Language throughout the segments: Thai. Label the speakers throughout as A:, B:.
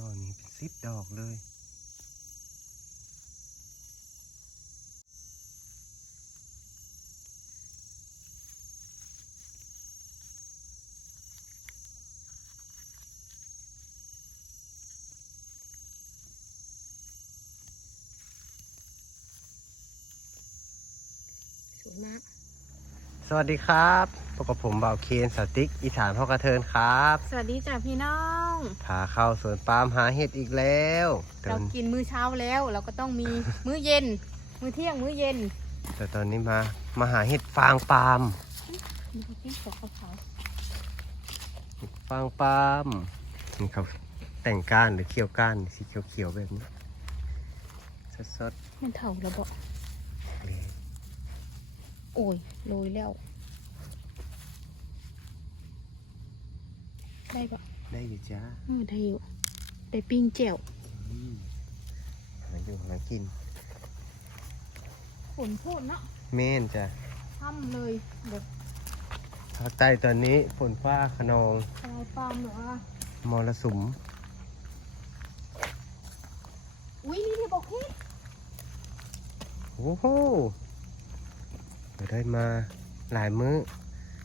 A: ช่อนี้เป็นสิบดอกเลย
B: สวยมาก
A: สวัสดีครับพบกับผมบ่าวเคนสติ๊กอีสานพ่อกระเทินครับ
B: สวัสดีจ้ะพี่น้อง
A: พาเข้าสวนปาล์มหาเห็ดอีกแล้วแต่
B: เรากินมื้อเช้าแล้ว เราก็ต้องมีมื้อเย็น มื้อเที่ยงมื้อเย็น
A: แต่ตอนนี้มา มาหาเห็ดฟางปาล์ม
B: นี่เขากินของขาว
A: เห็ดฟางปาล์มนี่เขาแต่งก้านหรือเคี่ยวก้านสีเขียวๆแบบนี้สด
B: ๆมันเถ่าแล้วบ่
A: ๆเลย
B: โอ้ยโรยแล้ว ได้ปะ
A: ได้อยู่จ้า
B: เออได้อยู่ได้ปิ้งแจ่ว
A: อืมหาอยู่หากิน
B: ฝนโพดเนาะ
A: เม่นจ้ะ
B: ทำเลยแบบ
A: ภาคใต้ตอนนี้ฝนฟ้าขนอง
B: ชายฟาร์มเหรอวะ
A: มรสุม
B: อุ้ยนี่ที่บอกพี่
A: โอ้โหเราได้มาหลายมื้อ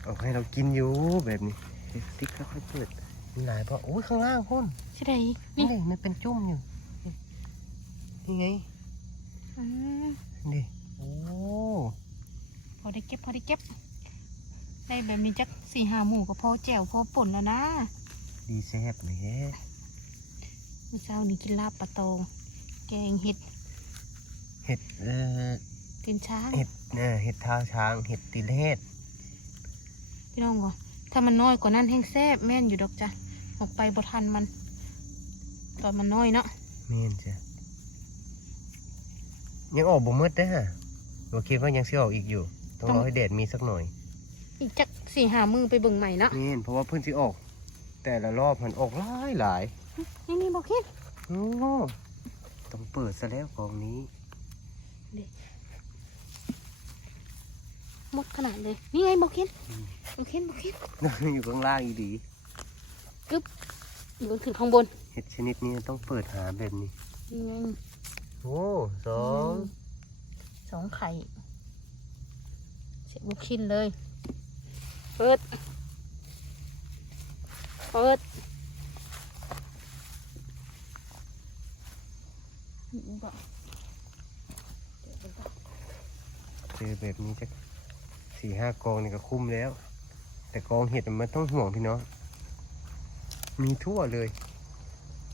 A: เอาให้เรากินอยู่แบบนี้เฮ้ยสติ๊กค่อยๆเปิดมี หลายปะโอ้ยข้างล่างพุ่น
B: ใช่ไหม
A: นี่
B: นี่
A: มันเป็นจุ่มอยู่นี่ไง
B: อ่า
A: นี่โอ้
B: พอได้เก็บพอได้เก็บ ได้แบบนี้จักสี่ห้าหมู่ก็พอแจ่วพอป่นแล้วนะ
A: ดีแซ่บเลยแฮะ
B: มื้อเช้านี้กินลาบปลาตองแกงเห็ด
A: เห็ดเอ่อ
B: ตีนช้าง
A: เห็ดเอ่อเห็ดเท้าช้าง เห็ดตีนเห็ด
B: พี่น้องก่อนถ้ามันน้อยกว่านั้นแห้งแซ่บแม่นอยู่ดอกจ้ะ ออกไปบ่ทันมัน ตอนมันน้อยเนาะ
A: เมนจ้ะยังออกบ่หมืดเด้อเราคิดว่ายังสิออกอีกอยู่ ต้องรอให้แดดมีสักหน่อย
B: อีกจักสี่หามือไปเบิ่งใหม่เนาะ
A: เมนเพราะว่าเพิ่นสิออก แต่ละรอบมันออกหลายหลาย
B: นี่นี่บอกคิด
A: โอ้ต้องเปิดซะแล้วกองนี้
B: หมดขนาดเลยนี่ไงบอกคิดบอกคิดบอกคิด
A: อยู่ข้างล่างอีดี
B: อยู่ขึ้นข้างบน
A: เห็ดชนิดนี้ต้องเปิดหาแบบนี้
B: นี่ไง
A: โอ้สอง
B: สองไข่เสียบลูกชิ้นเลย เปิด เปิดบอก
A: เจอแบบนี้จะสี่ห้ากองนี่ก็คุ้มแล้ว แต่กองเห็ดมันต้องห่วงพี่น้อง มีทั่วเลย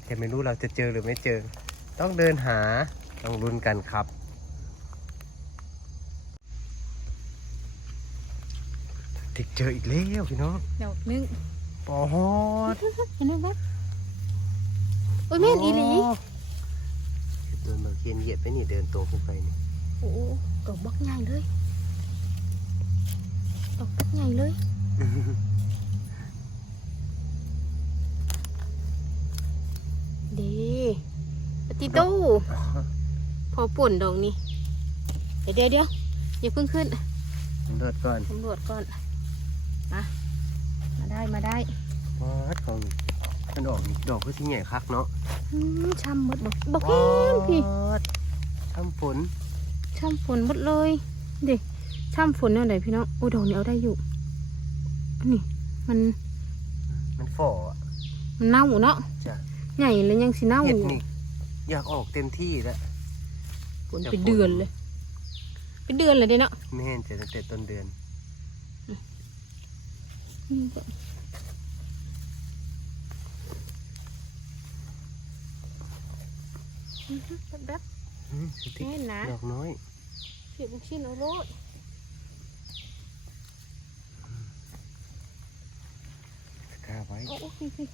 A: แต่ไม่รู้เราจะเจอหรือไม่เจอ ต้องเดินหาต้องลุ้นกันครับ ติดเจออีกแล้วพี่น้อง
B: ดอกนึง
A: ปอฮอด
B: เห็นไหมโอ้ยแม่นอีหลี
A: เดินมาเคียนเหยียบไปนี่เดินตรงขึ้นไปนี่
B: โอ้ดอกบักใหญ่เลยดอกบักใหญ่เลย ปฏิตู้พอป่นดอกนี้ เดี๋ยวเดี๋ยวเดี๋ยวอย่าเพิ่งขึ้น
A: เลือดก่อน
B: ตำรวจก่อน มา มาได้มาได้
A: วัดของมันออกนี่ดอกก็สิใหญ่คักเนาะ
B: อืมช่ำหมดบอกบอกเห็นพี่
A: วัดทำฝน
B: ช่ำฝนหมดเลยเด็ช่ำฝนแนวไหนพี่น้องโอ้ยดอกนี้เอาได้อยู่ นี่ มัน
A: มันฝ่ออะ
B: มันเน่าเนาะ
A: จ้ะ
B: ใหญ่เลยยังสิเน่า
A: เห็ด
B: อยู่
A: นี่ อยากออกเต็มที่แล้ว
B: ฝนเป็นเดือนเลย เป็นเดือนเลยเด้เนาะ
A: ไม่เห็นจะตั้งแต่ต้นเดือน
B: นี่ก็อือฮึแป๊บ
A: อืมสติ๊ก
B: แน่นนะ
A: ดอกน้อย
B: ๆเสียบลูกชิ้นเอาโลด
A: สกาไว้
B: โอ้โหพี่พี่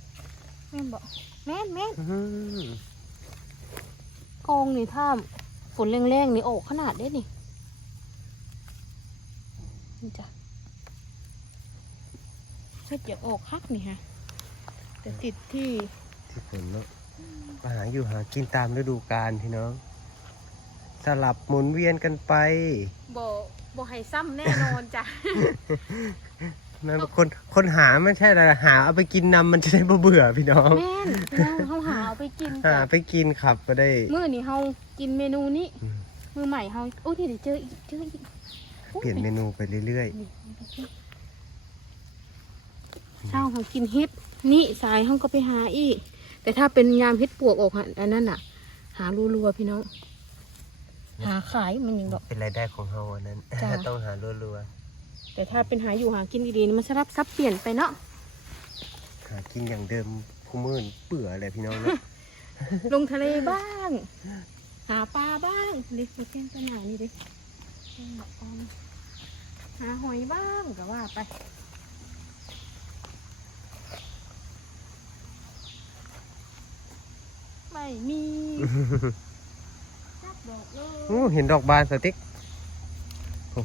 B: แม่นบอกแม่นแม่น
A: อื้อหือ ก
B: องนี่ถ้าฝนแรงๆนี่ออกขนาดได้นี่นี่จ้ะเช็ดอย่าออกคักนี่ฮะแต่ติดที่
A: ที่ฝนเนาะมาหาอยู่หากินตามฤดูกาลพี่น้อง สลับหมุนเวียนกันไป
B: บ่บ่ให้ซ้ำแน่นอนจ้ะ
A: นั่นคนคนหาไม่ใช่อะไรหาเอาไปกินนำมันจะได้บ่เบื่อพี่น้อง
B: แม่นพี่น้องเฮาหาเอาไปกิน
A: หา
B: จ้ะ
A: ไปกินขับก็ได้
B: มื้อนี้เฮากินเมนูนี้
A: อืม
B: มื้อใหม่เฮาโอ้ยเดี๋ยวเจออีกเจออีก
A: เปลี่ยนเมนูไปเรื่อย
B: เช้าเฮากินเฮ็ดนี่สายเฮาก็ไปหาอีก แต่ถ้าเป็นยามเฮ็ดปวกออกอะอันนั้นน่ะ หารัวๆพี่น้องหาขายมันยังดอก
A: ๆเป็นรายได้ของเฮาอันนั้น
B: จ้ะ
A: ต้องหารัว
B: แต่ถ้าเป็นหาอยู่หากินดีๆนี่มันสลับซับเปลี่ยนไปเนาะ
A: ๆหากินอย่างเดิมคู่มื่นเบื่ออะไรพี่น้องเนาะ
B: ลงทะเลบ้าง หาปลาบ้างเล็กแก้งตัวหนานี่ดิแกงแบบปลาหาหอยบ้างก็ว่าไปไม่มี จับดอกเลย
A: โอ้เห็นดอกบานสติ๊กโอ้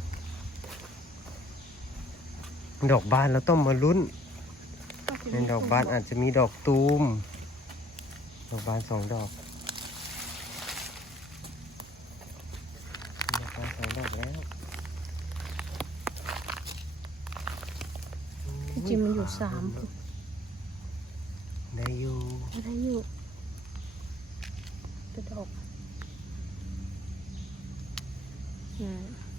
A: ดอกบานเราต้องมาลุ้นในดอกบานอาจจะมีดอกตูม ดอกบานสองดอกดอกบานสองดอกแล้ว
B: ที่จริงมันอยู่สาม
A: ได้อยู่
B: อะไรอยู่ตัวดอกอืม
A: เก็บ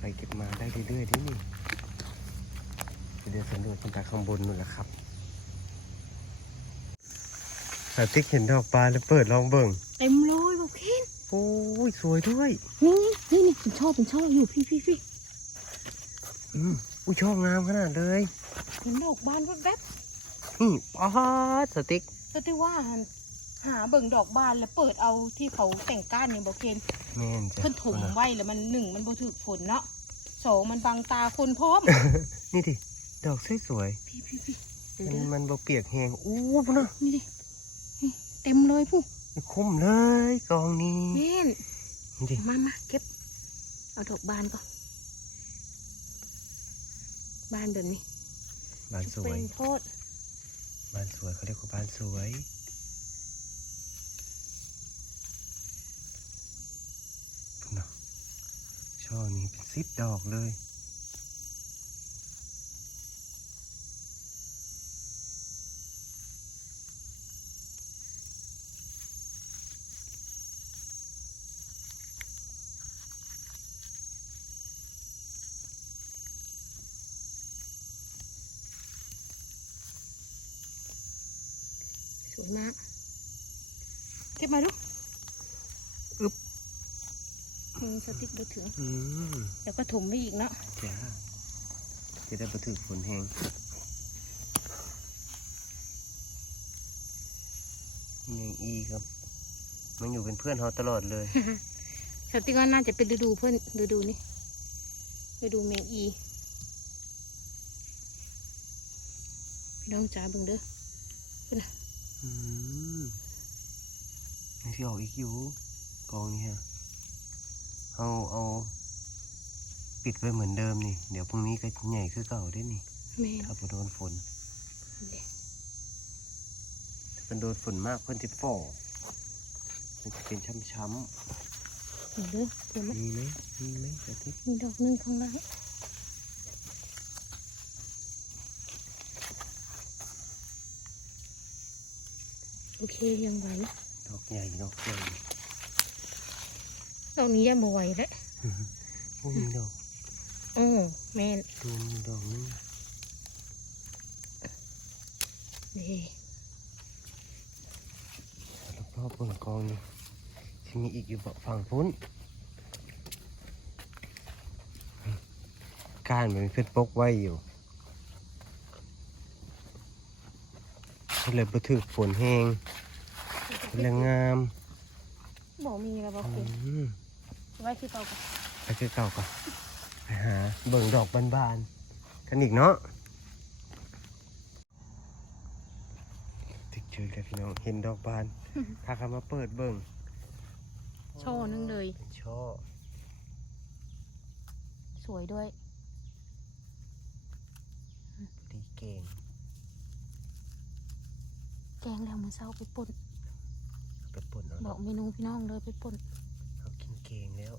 A: ไปเก็บมาได้เรื่อยๆที่นี่เดี๋ยวสำรวจขึ้นไปข้างบนนู่นแหละครับสติ๊กเห็นดอกบานแล้วเปิดลองเบิ่ง
B: เต็มเลยบอกเห็น
A: โอ้ยสวยด้วย
B: นี่นี่นี่เป็นช่อเป็นช่ออยู่พี่พี่พี่
A: อืมอุ้ยชอบงามขนาดเลย
B: เห็นดอกบานแวบ
A: นี่ป๊าดสติ๊ก
B: ๆก็ที่ว่าหันหาเบิ่งดอกบานแล้วเปิดเอาที่เขาแต่งก้านเนี่ยบอกเคน
A: แม่นจ้ะ
B: เพิ่นถมไว้แล้วมันหนึ่งมันบ่ถูกฝนเนาะสองมันบังตาคนพร้อม
A: นี่ดิดอกสวย
B: พี่พี่พี่
A: ๆ
B: เดี๋ยว
A: มัน
B: เด้อ
A: มันบ่เปียกแหงอู้พุ่นนะ
B: นี่ดินี่เต็มเลยผู้
A: คุ้มเลยกองนี้
B: แม่น
A: นี่ดิ
B: มามาเก็บ เอาดอกบานก่อนบานแบบนี้
A: บานสว
B: เป็
A: ย
B: นโทษ
A: บานสวยเขาเรียกว่าบานสวยพุ่นนะ ช่อนี้เป็นสิบดอกเลย
B: สวยมาก เก็บมาดู
A: อึ๊บ
B: อืมส ติ๊กดูถึง
A: อืม
B: แล้วก็ถมไปอีกเนาะ
A: จ้าจะได้ประถือฝนแหงเมียงอีครับ มันอยู่เป็นเพื่อนเขาตลอดเลย
B: สติ๊กว่าน่าจะเป็นฤดูเพื่อนฤดูนี่ฤดูแมงอีพี่น้องจ๋าเบิ่งเด้อ
A: อืมยังที่ออกอีกอยู่กองนี้ฮะ เอาเอาปิดไว้เหมือนเดิมนี่ เดี๋ยวพรุ่งนี้ก็ใหญ่ขึ้นเก่าได้นี่
B: แม่น
A: ถ้าพอโดนฝน ถ้าเป็นโดนฝนมากเพื่อนที่ฝ่อมันจะเป็นช้ำ
B: เบิ่งเด้อเดี๋ยวมัน
A: ๆมีไหมมีไหมอาทิตย์
B: มีดอกหนึงข้างล่างโอเคยังไหว
A: ดอกใหญ่ดอกใหญ่
B: ดอกนี้ยังบ่ไหวแล้ว
A: โอ้มีดอก
B: โอ้แม่น
A: ตูมอยู่ดอกนึง
B: นี่
A: รอบๆบนกองนี่ที่มีอีกอยู่ฝั่งพุ้นก้านมันมีเพื่อนปกไว้อยู่ก็เลยบัถึกฝนแห้งก็เลยงาม
B: บอกมีแล้วบอก
A: อื
B: คุณ
A: ม
B: ไว้คือเตากัน
A: ไปคือเก่าก่อนไปหาเบิ่งดอกบานๆกันอีกเนาะติ๊กเจอแล้วพี่น้องเห็นดอกบานพากันมาเปิดเบิ่ง
B: ช่อนึงเลย
A: เป็นช่อ
B: สวยด้วย
A: ดีเก่ง
B: แกงแล้วมือเศร้าไปป่น
A: เอาไปป่นเอา
B: บอ
A: เนาะ
B: กเมนูพี่น้องเลยไปป่น
A: เขา กินเก่งแล้ว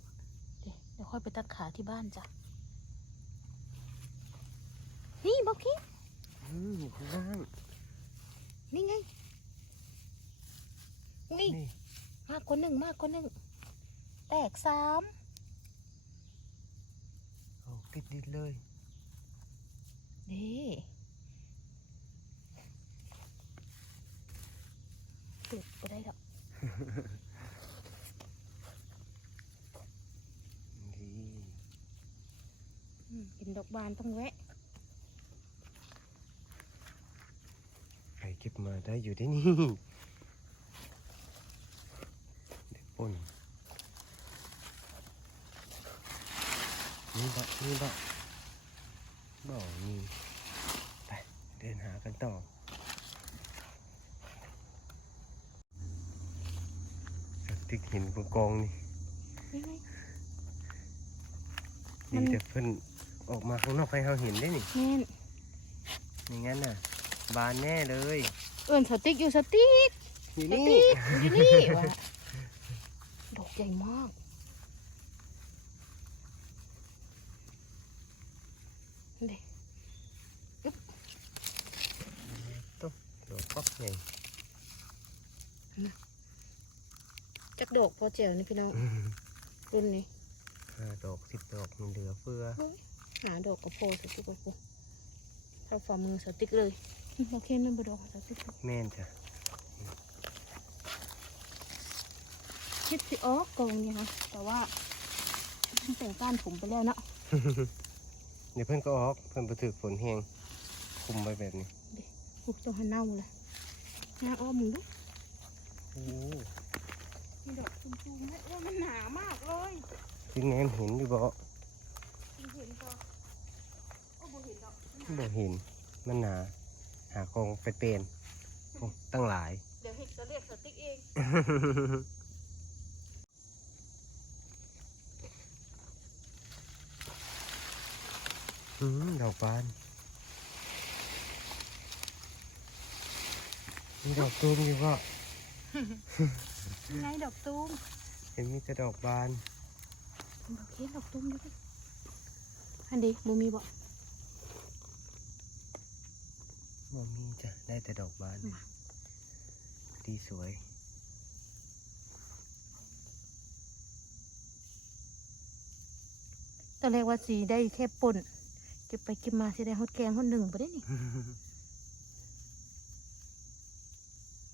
B: เดี๋ยวเดี๋ยวค่อยไปตัดขาที่บ้านจ้ะ นี่บอกคิด
A: อืมอยู่ข้างล่าง
B: นี่ไงนี่
A: นี่
B: มากกว่าหนึ่งมากกว่าหนึ่ง แตกสาม
A: โอ้ติดดินเลย
B: นี่ติดไปได้หรอก
A: นี่
B: อืม เป็นดอกบานต้องแวะ
A: ใครเก็บมาได้อยู่ที่นี่เด็กป่นนี่บะนี่บะบ่มีไปเดินหากันต่อสติ๊กหินบนกองนี่
B: นี่ไงมั
A: ดี
B: น
A: แต่เพิ่น ออกมาข้างนอกให้เราเห็นได้นี่
B: แม่น
A: อย่างงั้นน่ะ บานแน่เลย
B: เอิ่นสติ๊กอยู่สติ๊ก
A: อยู่
B: ส
A: นี่
B: ติ๊กอยู่นี่วะดอกใหญ่มากเด็ก
A: ตุ๊บดอกป๊อกไง
B: จักดอกพอเจียวนี่พี่น้องรุ่นนี้
A: ห้าดอกสิบดอกมันเหลือเฟือ
B: หาดอกกระโพสติ๊กกระโพเข้าฝ่ามือสติ๊กเลยโอเคมันบดอกสติ๊ก
A: แม่นจ้ะ
B: คิดสิออกกองนี่ค่ะแต่ว่ามันแต่งก้านผมไปแล้วเนาะ
A: เดี๋ยวเพิ่นก็ออกเพิ่นไปถือฝนแห้งคุมไว้แบบนี้
B: อุ๊ยต้องหันเน่าเลยหน้าอ้อมมึงดู
A: โอ้
B: มีดอกชมพูไหมว่ามันหนามากเลย
A: ที่แงนเห็นอยู่บ่
B: เห็ นก็โอ้โหเห็นดอก
A: บ่เห็นมันหนา หากองไปเป็นโอ้ตั้งหลาย
B: เดี๋ยวเห็ดจะเรียกสติ๊กเอง
A: อืมดอกบานมีดอกตูมอยู่บ่
B: ไงดอกตูม
A: เห็นมีแต่ดอกบาน
B: ดอกเห็นดอกตูมดูดิ อันดีมูมีบ่
A: บ่มีจ้ะ ได้แต่ดอกบาน
B: มา
A: ดีสวย
B: ตอนแรกว่าสีได้แค่ป่นเก็บไปเก็บมาสิได้ฮอดแกงฮอดหนึ่งไปได้นี่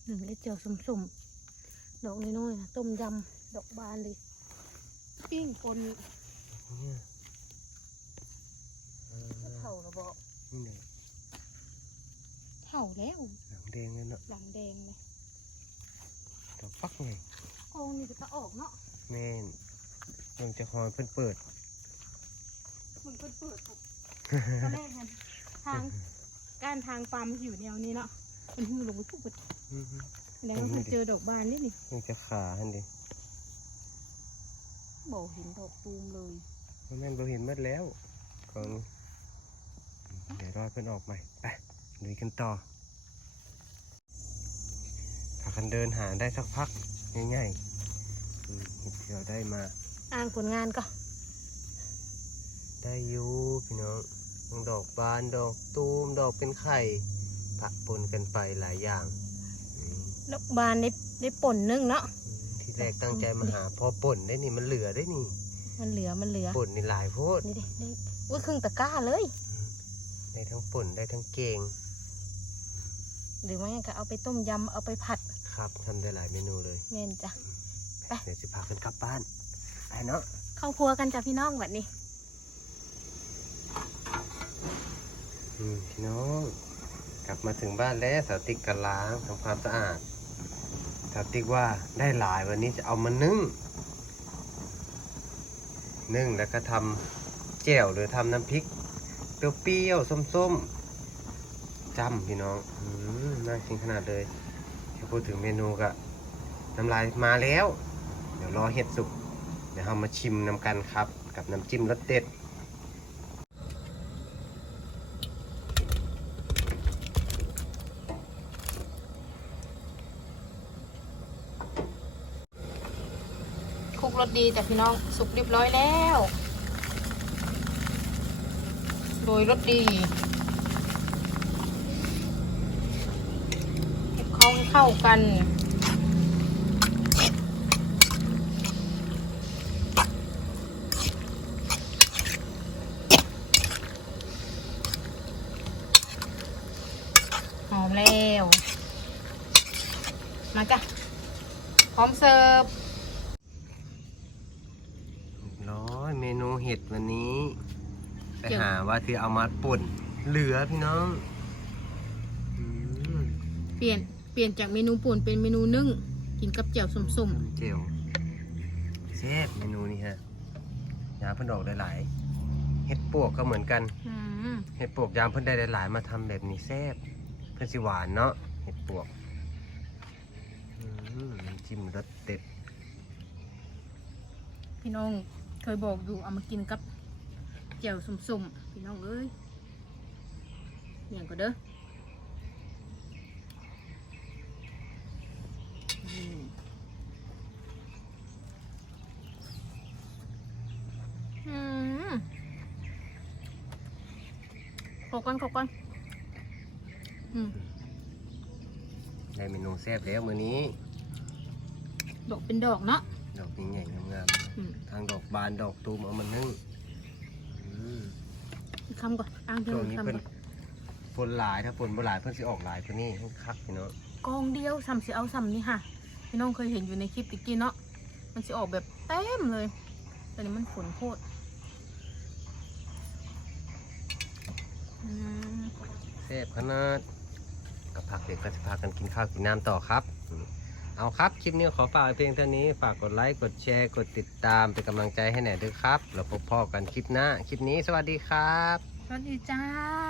B: หนึ่งได้เจียวสุ่มๆดอกน้อยๆนะต้มยำดอกบานเลยปิ้งปน
A: เนี่ยเออ
B: เข่า นะบอก
A: นี่เลย
B: เข่าแล้ว
A: หลังแดงเลยเนาะ
B: หลังแดงเลย
A: ดอกปักไง
B: กองนี่จะตะออกเนาะ
A: แม่นยังจะคอยเพิ่นเปิด
B: มึงเปิดเปิดปุ๊บตอนแรกมันทางการทางปาล์มอยู่แนวนี้เนาะมันหือลงไปปุ๊บปุ๊บ
A: อื้อหือ
B: แล้วก็คือเจอดอกบานนี่นี่
A: ยังจะขาหันดิ
B: บอกเห็นดอกตูมเลย
A: มันแม่นเราเห็นหมดแล้วกอง เดี๋ยวรอเพิ่นออกใหม่ไปลุยกันต่อพากันเดินหาได้สักพักง่ายๆอืมเห็ดที่เราได้มา
B: อ่างผลงานก็
A: ได้อยู่พี่น้องทั้งดอกบานดอกตูมดอกเป็นไข่ปะปนกันไปหลายอย่างอืม
B: ดอกบานได้ได้ป่นนึงเนาะ
A: ที่แรกตั้งใจมาหาพอป่นได้นี่มันเหลือได้นี่
B: มันเหลือมันเหลือ
A: ป่นนี่หลายโพด
B: นี่ดิได้อุ้ยครึ่งตะกร้าเลย
A: ได้ทั้งป่นได้ทั้งเกง
B: หรือไม่งั้นก็เอาไปต้มยำเอาไปผัด
A: ครับทำได้หลายเมนูเลย
B: เมนจ้ะ ไป
A: เดี๋ยวจะพากันกลับบ้านไปเนาะ
B: เข้าครัวกันจ้ะพี่น้องแบบนี้
A: อืมพี่น้อง กลับมาถึงบ้านแล้วสาวติ๊กกันล้างทำความสะอาดสาวติ๊กว่าได้หลายวันนี้จะเอามานึ่งนึ่งแล้วก็ทำแจ่วหรือทำน้ำพริก เปรี้ยวๆส้มๆจำพี่น้องอน่ากินขนาดเลยแค่พูดถึงเมนูก็น้ำลายมาแล้ว เดี๋ยวรอเห็ดสุก เดี๋ยวเรามาชิมน้ำกันครับ กับน้ำจิ้มรสเด็ด
B: คุกรสดีจ้ะพี่น้องสุกเรียบร้อยแล้ว โดยรสดีเก็บเข้าเข้ากันหอมแล้ว มาจ้ะ พร้อมเสิร์ฟ
A: ร้อยเมนูเห็ดวันนี้ ไปหาว่าที่เอามาป่นเหลือพี่น้องอืม
B: เปลี่ยนเปลี่ยนจากเมนูป่นเป็นเมนูนึ่ง กินกับแจ่วส้ม
A: เจียวแซ่บเมนูนี้ฮะยามเพิ่นดอกหลายๆเห็ดปวกก็เหมือนกัน
B: ๆอืม
A: เห็ดปวกยามเพิ่นได้หลายๆมาทำแบบนี้แซ่บเพิ่นสิหวานเนาะเห็ดปวกอืมน้ำจิ้มรสเด็ด
B: พี่น้องเคยบอกอยู่เอามากินกับ แจ่วส้มๆ พี่น้องเอ้ยอย่างก็เด้ออืมอืมขอกันขอกันอืม
A: ได้เมนูแซ่บแล้วมื้อนี้
B: ดอกเป็นดอกเนาะ
A: ดอกใหญ่ๆงาม
B: อืม
A: ๆทางดอกบานดอกตูมเอามานึ่งอืม
B: อีก คำก่อนอ้างเธ
A: ช่ว
B: อง
A: นี้
B: คำ
A: เพิ่น
B: ก่อน
A: ฝนหลายถ้าฝนบ่หลายเพิ่นสิออกหลายกว่านี้ให้คักพี่เนาะ
B: กองเดียวซ้ำสิเอาซ้ำนี่ค่ะ พี่น้องเคยเห็นอยู่ในคลิปตะกี้เนาะ มันสิออกแบบเต็มเลย แต่นี่มันฝนโคตรอืม
A: แซ่บขนาดกับผักเด็กก็จะพากันกินข้าวกินน้ำต่อครับอืม เอาครับ คลิปนี้ขอฝากเพียงเท่านี้ ฝากกดไลค์กดแชร์กดติดตามเป็นกำลังใจให้แหน่ด้วยครับ แล้วพบพ่อกันคลิปหน้า คลิปนี้สวัสดีครับ
B: สวัสดีจ้า